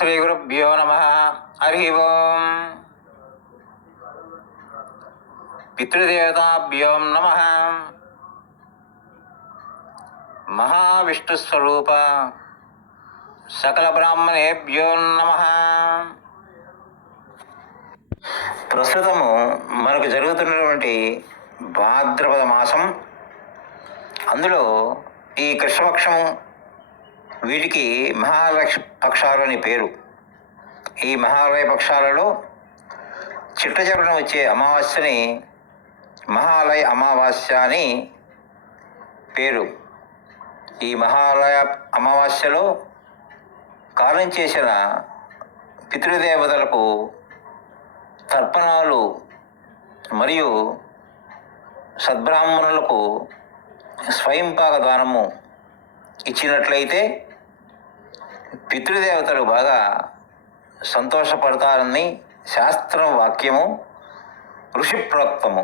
శ్రీ గురుభ్యో నమః. హరి ఓం. పితృదేవతాభ్యో నమః. మహావిష్ణుస్వరూప సకల బ్రాహ్మణేభ్యో నమః. ప్రస్తుతము మనకు జరుగుతున్నటువంటి భాద్రపద మాసం, అందులో ఈ కృష్ణపక్షము, వీటికి మహాలయ పక్షాలు అని పేరు. ఈ మహాలయ పక్షాలలో చిట్ట చివరన వచ్చే అమావాస్యని మహాలయ అమావాస్య అని పేరు. ఈ మహాలయ అమావాస్యలో కాలం చేసిన పితృదేవతలకు తర్పణాలు మరియు సద్బ్రాహ్మణులకు స్వయంపాక దానము ఇచ్చినట్లయితే పితృదేవతలు బాగా సంతోషపడతారని శాస్త్రం వాక్యము, ఋషి ప్రోక్తము.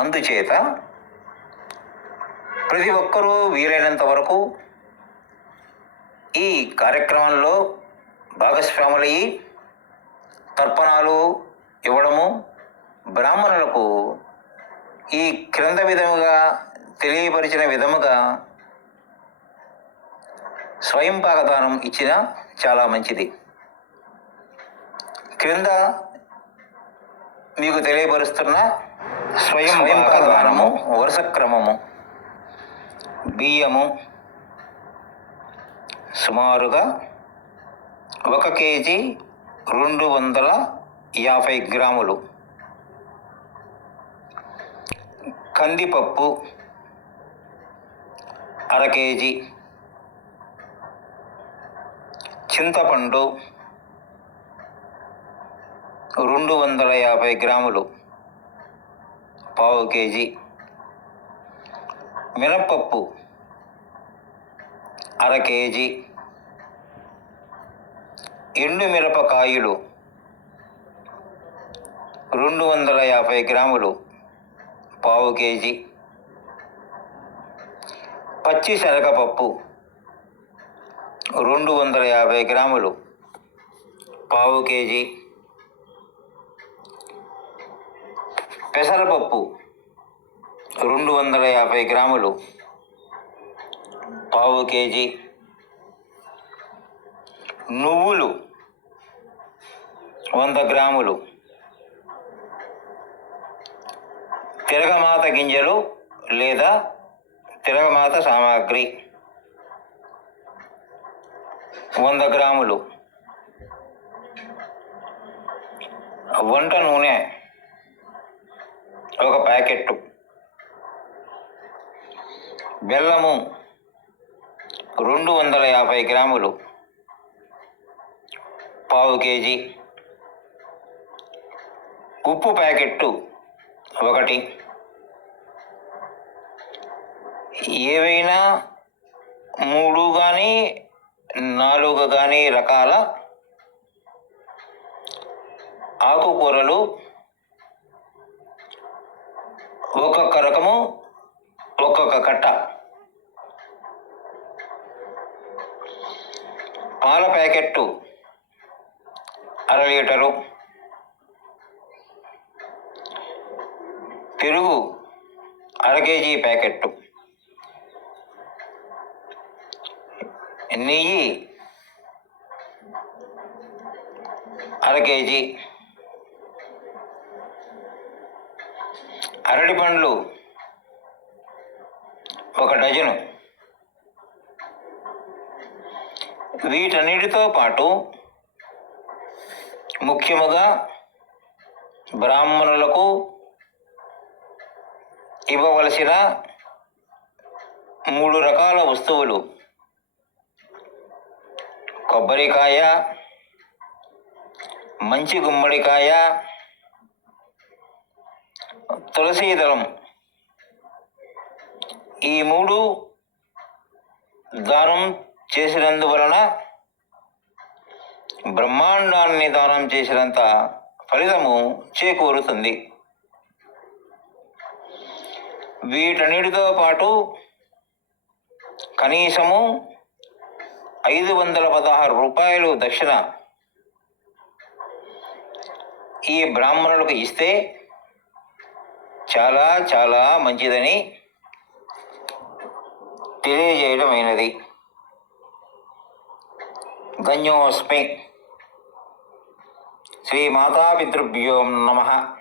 అందుచేత ప్రతి ఒక్కరూ వీలైనంత వరకు ఈ కార్యక్రమంలో భాగస్వాములయ్యి తర్పణాలు ఇవ్వడము, బ్రాహ్మణులకు ఈ క్రింద విధముగా తెలియపరిచిన విధముగా స్వయంపాక దానం ఇచ్చిన చాలా మంచిది. క్రింద మీకు తెలియపరుస్తున్న స్వయంపాక దానము వరుస క్రమము: బియ్యము సుమారుగా 1 కేజీ 250 గ్రాములు, కందిపప్పు 1/2 కేజీ, చింతపండు 250 గ్రాములు, 1/4 కేజీ, మినప్పప్పు 1/2 కేజీ, ఎండు మిరపకాయలు 250 గ్రాములు, 1/4 కేజీ, పచ్చి శనగపప్పు 250 గ్రాములు, 1/4 కేజీ, పెసరపప్పు 250 గ్రాములు, 1/4 కేజీ, నువ్వులు 100 గ్రాములు, తిరగమాత గింజలు లేదా తిరగమాత సామాగ్రి 100 గ్రాములు, వంట నూనె 1 ప్యాకెట్టు, బెల్లము 250 గ్రాములు, 1/4 కేజీ, ఉప్పు ప్యాకెట్టు 1, ఏవైనా 3 కానీ 4 కానీ రకాల ఆకుకూరలు ఒక్కొక్క రకము, ఒక్కొక్క కట్ట, పాల ప్యాకెట్టు 1/2 లీటరు, పెరుగు 1/2 కేజీ ప్యాకెట్టు, నెయ్యి 1/2 కేజీ, అరటి పండ్లు 1 డజను. వీటన్నిటితో పాటు ముఖ్యముగా బ్రాహ్మణులకు ఇవ్వవలసిన 3 రకాల వస్తువులు: కొబ్బరికాయ, మంచి గుమ్మడికాయ, తులసీదళం. ఈ 3 దానం చేసినందువలన బ్రహ్మాండాన్ని దానం చేసినంత ఫలితము చేకూరుతుంది. వీటన్నిటితో పాటు కనీసము 516 దక్షిణ ఈ బ్రాహ్మణులకు ఇస్తే చాలా చాలా మంచిదని తెలియజేయడమైనది. ధన్యోస్మి. శ్రీమాతాపితృభ్యో నమః.